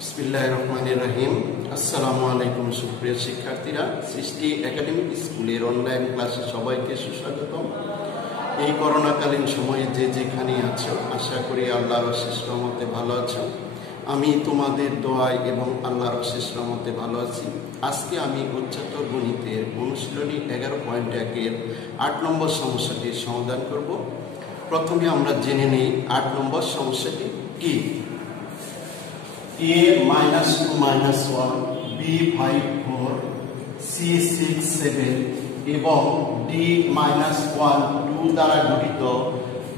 বিসমিল্লাহির রহমানির রহিম। আসসালামু আলাইকুম সুপ্রিয় শিক্ষার্থীরা, সৃষ্টি একাডেমিক স্কুলের অনলাইন ক্লাসে সবাইকে সুস্বাগতম। এই করোনাকালীন সময়ে যে যেখানে আছো, আশা করি আল্লাহর অশেষ রহমতে ভালো আছো। আমি তোমাদের দোয়ায় এবং আল্লাহর অশেষ রহমতে ভালো আছি। আজকে আমি উচ্চতর গণিতের অনুশীলনী 11.1 8 নম্বর সমস্যাটির সমাধান করব। প্রথমে আমরা জেনে নেই 8 নম্বর সমস্যাটি কি। a minus 2 minus 1, b 5 4, c 6 7 এবং d minus 1 2 দ্বারা গঠিত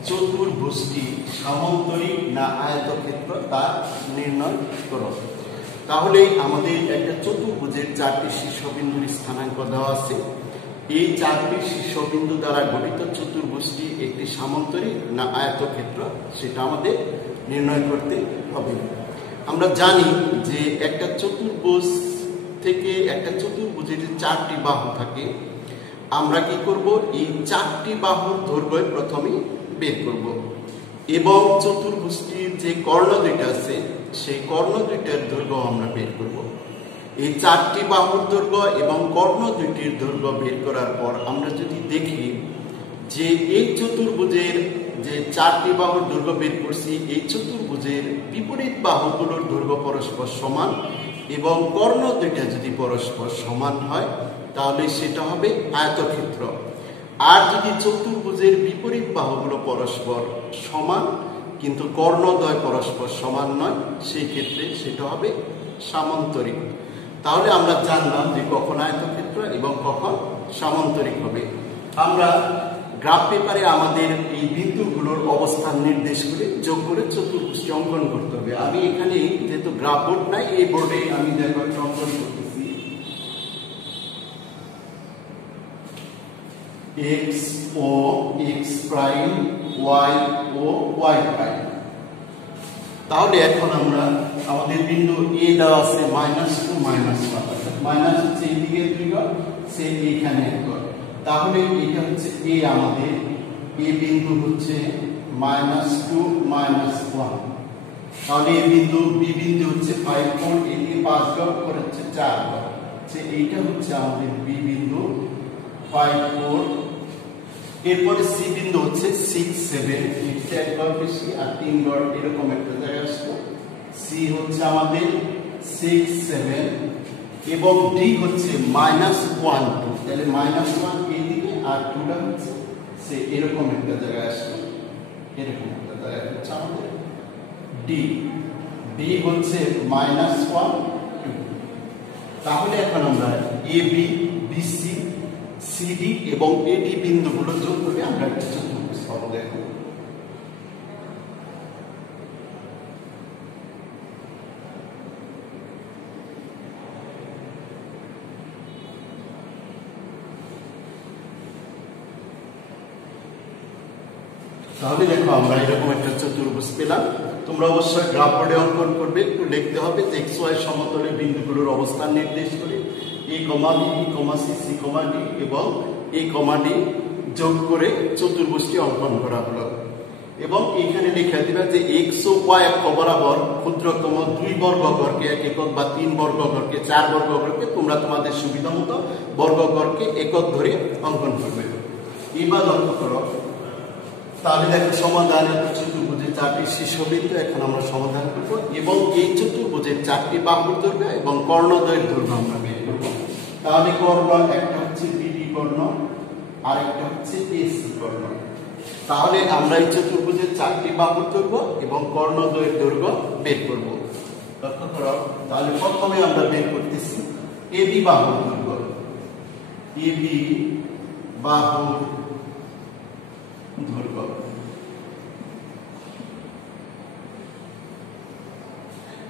চতুর্ভুজটি সামান্তরিক না আয়তক্ষেত্র তা নির্ণয় করো। তাহলে আমাদের একটা চতুর্ভুজের 4টি শীর্ষবিন্দুর স্থানাঙ্ক দেওয়া আছে। এই 4টি শীর্ষবিন্দু দ্বারা গঠিত চতুর্ভুজটি একটি সামান্তরিক না আয়তক্ষেত্র সেটা আমাদের নির্ণয় করতে হবে। আমরা জানি যে একটা চতুর্ভুজ থেকে একটা চতুর্ভুজের 4টি বাহু থাকে। আমরা কি করব, এই 4টি বাহুর দৈর্ঘ্য প্রথমে বের করব এবং চতুর্ভুজটির যে কর্ণ দুইটা আছে সেই কর্ণ দুইটার দৈর্ঘ্য আমরা বের করব। এই 4টি বাহুর দৈর্ঘ্য এবং কর্ণ দুইটির দৈর্ঘ্য বের করার পর আমরা যদি দেখি যে এই চতুর্ভুজের যে 4টি বাহুর দৈর্ঘ্য বের করছি, এই চতুর্ভুজের বিপরীত বাহুগুলোর দৈর্ঘ্য পরস্পর সমান এবং কর্ণ দুইটা যদি পরস্পর সমান হয় তাহলে সেটা হবে আয়তক্ষেত্র। আর যদি চতুর্ভুজের বিপরীত বাহুগুলো পরস্পর সমান কিন্তু কর্ণদ্বয় পরস্পর সমান নয়, সেই ক্ষেত্রে সেটা হবে সামান্তরিক। তাহলে আমরা জানলাম যে কখন আয়তক্ষেত্র এবং কখন সামান্তরিক হবে। আমরা গ্রাফ পেপারে আমাদের এই বিন্দুগুলোর অবস্থান নির্দেশ করে যোগ করে চতুর্ভুজটি অঙ্কন করতে হবে। আমি এখানে যেহেতু গ্রাফ বোর্ড নাই, এই বোর্ডে আমি দেখো অঙ্কন করতেছি। x ও x প্রাইম, y ও y প্রাইম। তাহলে এখন আমরা আমাদের বিন্দু a দেওয়া আছে -2 -1, মাইনাস হচ্ছে এই দিকে 2 ঘর, সে এইখানে 1 ঘর। তাহলে এটা হচ্ছে a, আমাদের a বিন্দু হচ্ছে -2 -1। তাহলে এই বিন্দু b বিন্দু হচ্ছে 5 4, এদিকে 5 ঘর করে হচ্ছে 4 ঘর, যে এইটা হচ্ছে আমাদের b বিন্দু 5 4। এরপরে c বিন্দু হচ্ছে 6 7, এটা এক ঘর বেশি আর 3 ঘর এরকম একটা জায়গা আসলো। c হচ্ছে আমাদের 6 7 এবং d হচ্ছে -1 2, তাহলে -1 এইদিকে আর 2টা হচ্ছে সে এরকম একটা জায়গায় আসবে, এরকম একটা জায়গায় হচ্ছে আমাদের d। d হচ্ছে -1 2। তাহলে এখন আমরা ab bc cd এবং ad বিন্দুগুলো যোগ করে আমরা একটা চতুর্ভুজ পাবো। দেখো তাহলে দেখো আমরা এরকম একটা চতুর্ভুজ পেলাম। তোমরা অবশ্যই গ্রাফ বোর্ডে অঙ্কন করবে, একটু লিখতে হবে যে x y সমতলের বিন্দুগুলোর অবস্থান নির্দেশ করে a, b, c, c, d এবং a, d যোগ করে চতুর্ভুজটি অঙ্কন করা হলো। এবং এখানে লিখে দিবা যে x ও y অক্ষ বরাবর ক্ষুদ্রতম 2 বর্গঘরকে 1 একক বা 3 বর্গঘরকে 4 বর্গঘরকে তোমরা তোমাদের সুবিধা মতো বর্গঘরকে একক ধরে অঙ্কন করবে। এবার লক্ষ্য করো, তাহলে দেখো সমাধান চতুর্ভুজের 4টি শীর্ষবিন্দু এখন আমরা সমাধান করব এবং এই চতুর্ভুজের 4টি বাহুর দৈর্ঘ্য এবং কর্ণদ্বয়ের দৈর্ঘ্য আমরা বের করব। তাহলে কর্ণ একটা হচ্ছে বিডি কর্ণ, আরেকটা হচ্ছে এসি কর্ণ। তাহলে আমরা এই চতুর্ভুজের 4টি বাহুর দৈর্ঘ্য এবং কর্ণদ্বয়ের দৈর্ঘ্য বের করব। লক্ষ্য করো, তাহলে প্রথমে আমরা বের করতেছি এবি বাহুর দৈর্ঘ্য। এবি বাহুর দৈর্ঘ্য,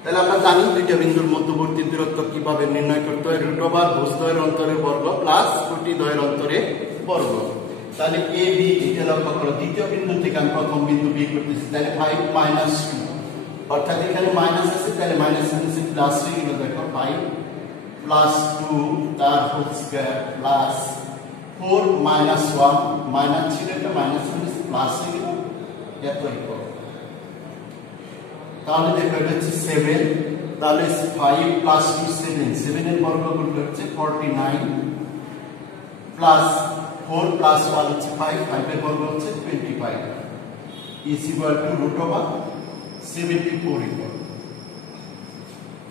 তাহলে আমরা জানি দুইটা বিন্দুর মধ্যবর্তী দূরত্ব কিভাবে নির্ণয় করতে হয়, √, ভুজদ্বয়ের অন্তরের বর্গ প্লাস কোটিদ্বয়ের অন্তরের বর্গ। তাহলে এ বি, এটা লক্ষ্য করো, দ্বিতীয় বিন্দু থেকে আমি প্রথম বিন্দু বি করতেছি। তাহলে 5 -2, অর্থাৎ এখানে মাইনাস আছে, তাহলে মাইনাস নিচে প্লাস হয়ে গেল। দেখো 5 + 2 তার হোল স্কয়ার প্লাস 4 -1, মাইনাস ছিল এটা মাইনাস নিচে প্লাস হয়ে গেল, এত ইকুয়াল। তাহলে দেখো এটা হচ্ছে 7 তাহলে 5 প্লাস 2 7 7 এর বর্গমূল হচ্ছে 49 প্লাস 4 প্লাস 1 হচ্ছে 5 5 এর বর্গ হচ্ছে 25 is equal to root over 74 equal.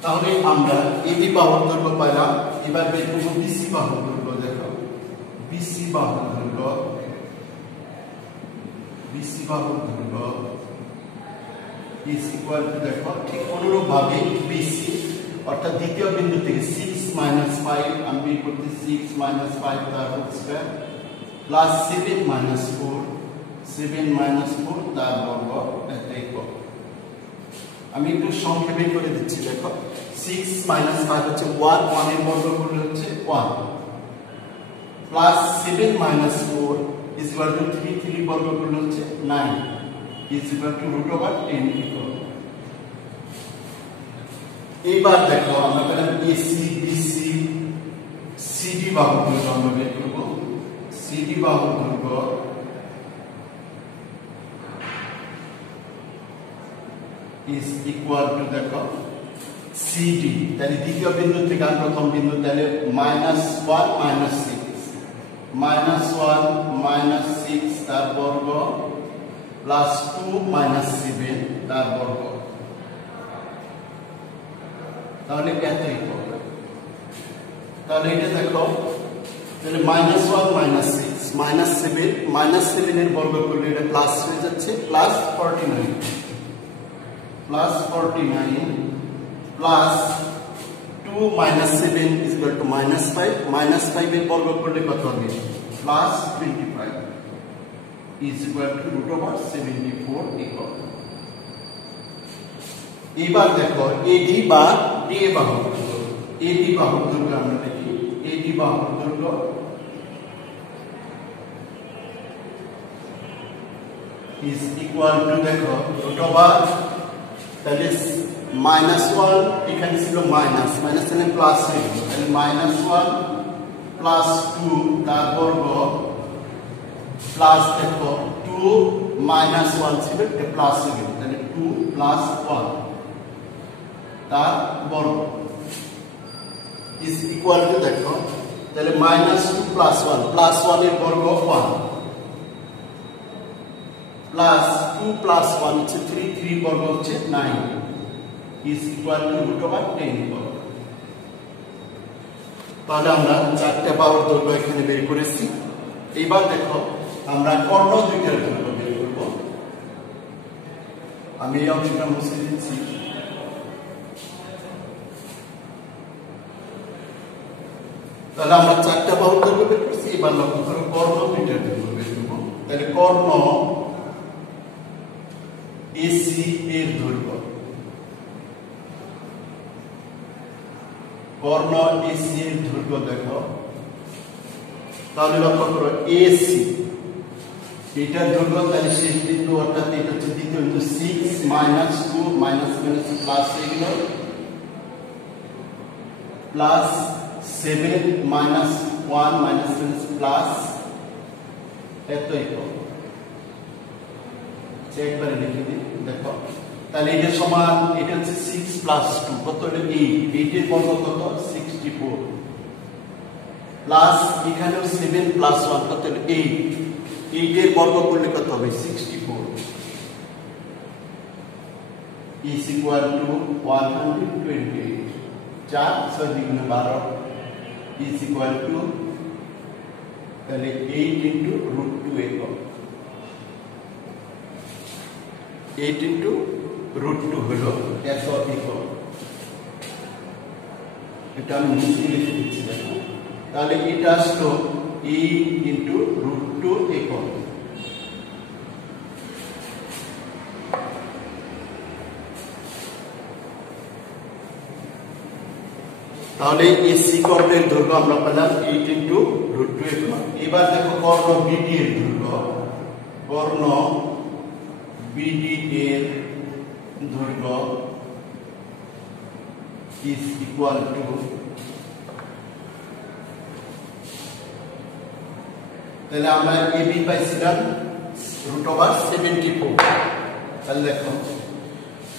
তাহলে আমরা এবি বাহুর দৈর্ঘ্য পাইলাম। এবার বের করব বিসি বাহুর দৈর্ঘ্য। দেখো বিসি বাহুর দৈর্ঘ্য ইজ ইকুয়াল টু দেখো ঠিক অনুরূপ ভাবে বিসি অর্থাৎ দ্বিতীয় বিন্দু থেকে 6 মাইনাস 5 আমি বের করতে 6 মাইনাস 5 তার হোল স্কয়ার প্লাস 7 মাইনাস 4 তার বর্গ এটাই করব। আমি একটু সংক্ষেপে করে দিচ্ছি। দেখো 6 মাইনাস 5 হচ্ছে 1 1 এর বর্গমূল হচ্ছে 1 plus 7 minus 4 is equal to 3 3 বর্গমূল হচ্ছে 9 is equal to root over 10 equal. এবার দেখো আমরা পেলাম এসি বিসি সিডি বাহুর দৈর্ঘ্য আমরা বের করব। সিডি বাহুর দৈর্ঘ্য is equal to দেখো CD তাহলে দ্বিতীয় বিন্দু থেকে প্রথম বিন্দু তাহলে -1 -6 তার বর্গ প্লাস 2 7 তার বর্গ তাহলে কত হবে? তাহলে এটা দেখো তাহলে -1 -6 -7 এর বর্গ করলে এটা প্লাস হয়ে যাচ্ছে plus 49 plus 49 plus 2 minus 7 is equal to -5 -5 এর বর্গ করলে কত হবে plus 25 is equal to root over 74 equal। এবার দেখো AD বা DA বাহুর দৈর্ঘ্য AD বাহুর দৈর্ঘ্য আমরা দেখি AD বাহুর দৈর্ঘ্য is equal to দেখো root over তাহলে -1 এখানে ছিল মাইনাস এখানে প্লাস হয়ে গেল তাহলে -1 প্লাস 2 তার বর্গ প্লাস দেখো 2 -1 ছিল এটা প্লাস হয়ে গেল তাহলে 2 প্লাস 1 তার বর্গ ইজ ইকুয়াল টু দেখো তাহলে -2 প্লাস 1 প্লাস 1 এর বর্গ 1 প্লাস 2 প্লাস 1 হচ্ছে 3 3 বর্গ হচ্ছে 9 is equal to root over 10 বর্গ। তাহলে আমরা চারটি বাহুর দৈর্ঘ্য এখানে বের করেছি। এবার দেখো আমরা কর্ণ দুইটার দৈর্ঘ্য বের করব। আমি এই অংশটা মুছে দিচ্ছি। তাহলে আমরা চারটি বাহুর দৈর্ঘ্য বের করছি। এবার লক্ষ্য করো কর্ণ দুইটার দৈর্ঘ্য বের করব। তাহলে কর্ণ এসি এর দৈর্ঘ্য কর্ণ এসি এর দৈর্ঘ্য দেখো তাহলে লক্ষ্য করো এসি এটার দৈর্ঘ্য তাহলে শেষ বিন্দু অর্থাৎ এটা হচ্ছে দ্বিতীয় বিন্দু 6 -2 -7 প্লাস হয়ে গেল প্লাস 7 -1 -7 প্লাস এতই একবারে লিখে দিই। দেখো তাহলে এটা সমান এটা হচ্ছে 6 প্লাস 2 কত হলো 8 8 এর বর্গ কত 64 প্লাস এখানেও 7 প্লাস 1 কত হলো 8 8 এর বর্গ করলে কত হবে 64 is equal to 128 4 6 2 12 is equal to তাহলে 8 into √2 একক 8 into √2 হলো এত একক। এটা আমি নিচে লিখে দিচ্ছি দেখো তাহলে এটা আসলো 8 into √2 একক। তাহলে এসি কর্ণের দৈর্ঘ্য আমরা পেলাম 8 into √2 একক। এবার দেখো কর্ণ বিডি এর দৈর্ঘ্য কর্ণ বিডি এর দৈর্ঘ্য is equal to তাহলে আমরা এবি পাইছিলাম √74 তাহলে দেখো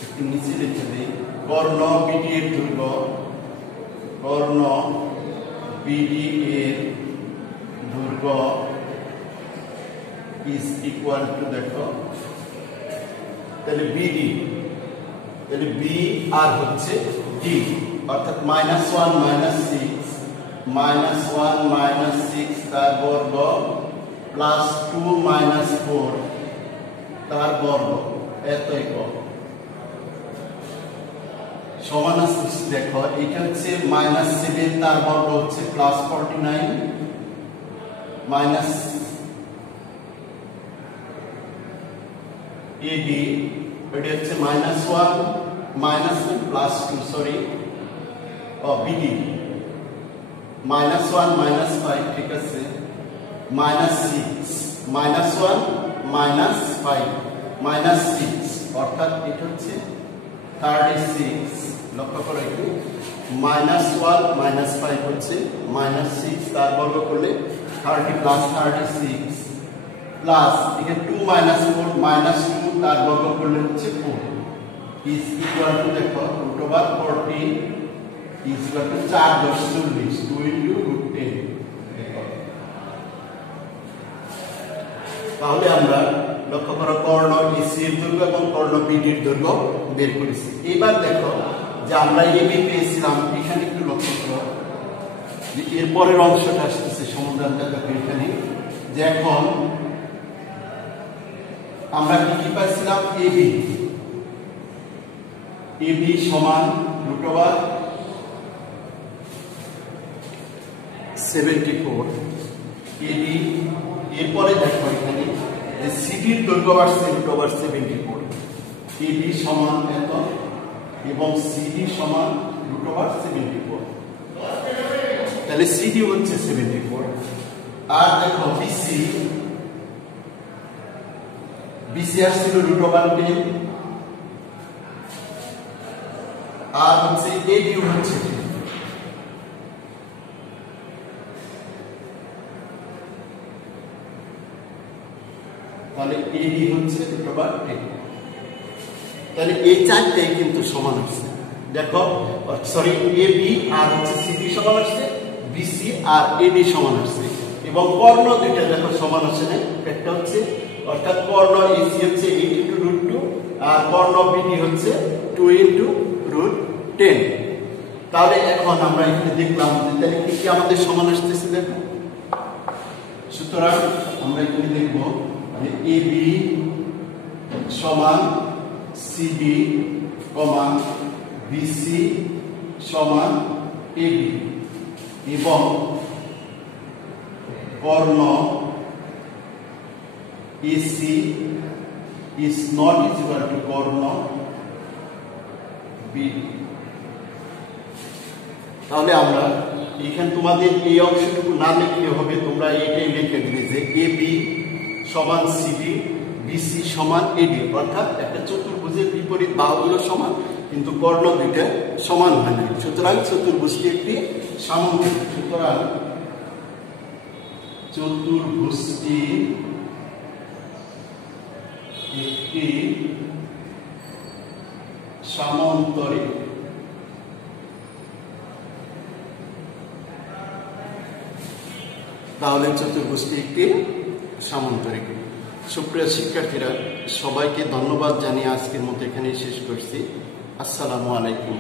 একটু নিচে লিখে দেই কর্ণ বিডি এর দৈর্ঘ্য, কর্ণ বিডি এর দৈর্ঘ্য ইজ ইকুয়াল টু, দেখো তাহলে বিডি, তাহলে বি আর হচ্ছে ডি, অর্থাৎ -1 -6 -1 -6 তার বর্গ প্লাস 2 -4 তার বর্গ, এতই কম সমান আছে। দেখো এটা হচ্ছে -7 তার বর্গ হচ্ছে +49 মাইনাস এডি, এটা হচ্ছে -1 +2, সরি বিডি -1 -5, ঠিক আছে, -6 -1 -5 -6, অর্থাৎ এটা হচ্ছে 36। লক্ষ্য করো একটু, -1 -5 হচ্ছে -6 তার বর্গ করলে 30 + 36 প্লাস এখানে 2 -4 -2 তার বর্গ করলে হচ্ছে 4 ইজ ইকুয়াল টু, দেখো √40 ইজ ইকুয়াল টু 4 × 40, 2 × √10। তাহলে আমরা লক্ষ্য করো কর্ণ এসি এর দৈর্ঘ্য এবং কর্ণ বিডি এর দৈর্ঘ্য বের করেছি। এবার দেখো যে আমরা এবি পেয়েছিলাম, এখানে একটু লক্ষ্য করো যে এর পরের অংশটা আসতেছে সমাধানটা, দেখো এখানে যে এখন আমরা কি পাইছিলাম, এবি সমান √74 এবি। এরপরে দেখো এখানে যে সিডির দৈর্ঘ্য বাড়ছে √74, এবি সমান এত এবং সিডি সমান √74, তাহলে সিডি হচ্ছে 74। আর দেখো বিসি আসছিল √10 আর হচ্ছে এডি হচ্ছে, তাহলে এডি হচ্ছে √10, তাহলে এই চারটাই কিন্তু সমান হচ্ছে। দেখো সরি এবি আর হচ্ছে সিডি সমান হচ্ছে, বিসি আর এডি সমান হচ্ছে এবং কর্ণ দুইটা দেখো সমান হচ্ছে না, একটা হচ্ছে অর্থাৎ কর্ণ এসি হচ্ছে 8 × √2 আর কর্ণ বিডি হচ্ছে 2 × √10। তাহলে এখন আমরা এখানে দেখলাম যে তাহলে কি আমাদের সমান আসতেছে, দেখো সুতরাং আমরা এখানে দেখব মানে এবি সমান সিডি বিসি সমান এবি এবং কর্ণ AC is not equal to কর্ণ বিডি। তাহলে আমরা এখানে তোমাদের এই অংশটুকু না লিখলে হবে, তোমরা এটাই লিখে দিবে যে এবি সমান সিডি বিসি সমান এডি, অর্থাৎ একটা চতুর্ভুজের বিপরীত বাহুগুলো সমান কিন্তু কর্ণ দুইটা সমান হয় না, সুতরাং চতুর্ভুজটি একটি সামন্তরিক। সুতরাং চতুর্ভুজটি একটি সামন্তরিক। তাহলে চতুর্ভুজটি একটি সামন্তরিক। সুপ্রিয় শিক্ষার্থীরা, সবাইকে ধন্যবাদ জানিয়ে আজকের মতো এখানেই শেষ করছি। আসসালামু আলাইকুম।